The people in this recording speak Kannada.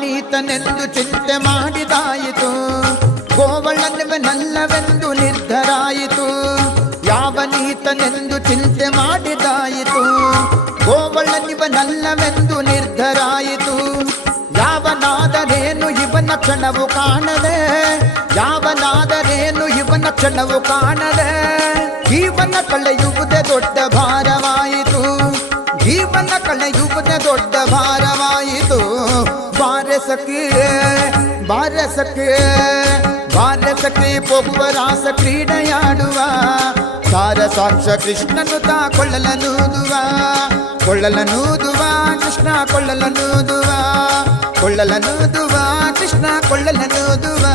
ನೀತನೆಂದು ಚಿಂತೆ ಮಾಡಿದಾಯಿತು. ಗೋವಳನಿವನಲ್ಲವೆಂದು ನಿರ್ಧರಾಯಿತು. ಯಾವ ನೀತನೆಂದು ಚಿಂತೆ ಮಾಡಿದಾಯಿತು. ಗೋವಳನಿವನಲ್ಲವೆಂದು ನಿರ್ಧರಾಯಿತು. ಯಾವನಾದರೇನು ಇವನ ಕ್ಷಣವು ಕಾಣದೆ. ಯಾವನಾದರೇನು ಇವನ ಕ್ಷಣವು ಕಾಣದೆ. ಜೀವನ ಕಳೆಯುವುದೇ ದೊಡ್ಡ ಭಾರವಾಯಿತು. ಜೀವನ ಕಳೆಯುವುದೇ ದೊಡ್ಡ ಭಾರವಾಯಿತು. ಬಾರಸಕ್ಕೆ ಬಾರಸಕ್ಕೆ ಬಾರಸಕ್ಕೆ ಪೊಬ್ಬ ರಾಸ ಕ್ರೀಡೆಯಾಡುವ ಸಾರ ಸಾಕ್ಷ ಕೃಷ್ಣನು ತಾ ಕೊಳ್ಳಲನೂದುವ ಕೊಳ್ಳಲನೂದುವ ಕೃಷ್ಣ ಕೊಳ್ಳಲನೂದುವ ಕೊಳ್ಳಲನೂದುವ ಕೃಷ್ಣ ಕೊಳ್ಳಲನೂದುವ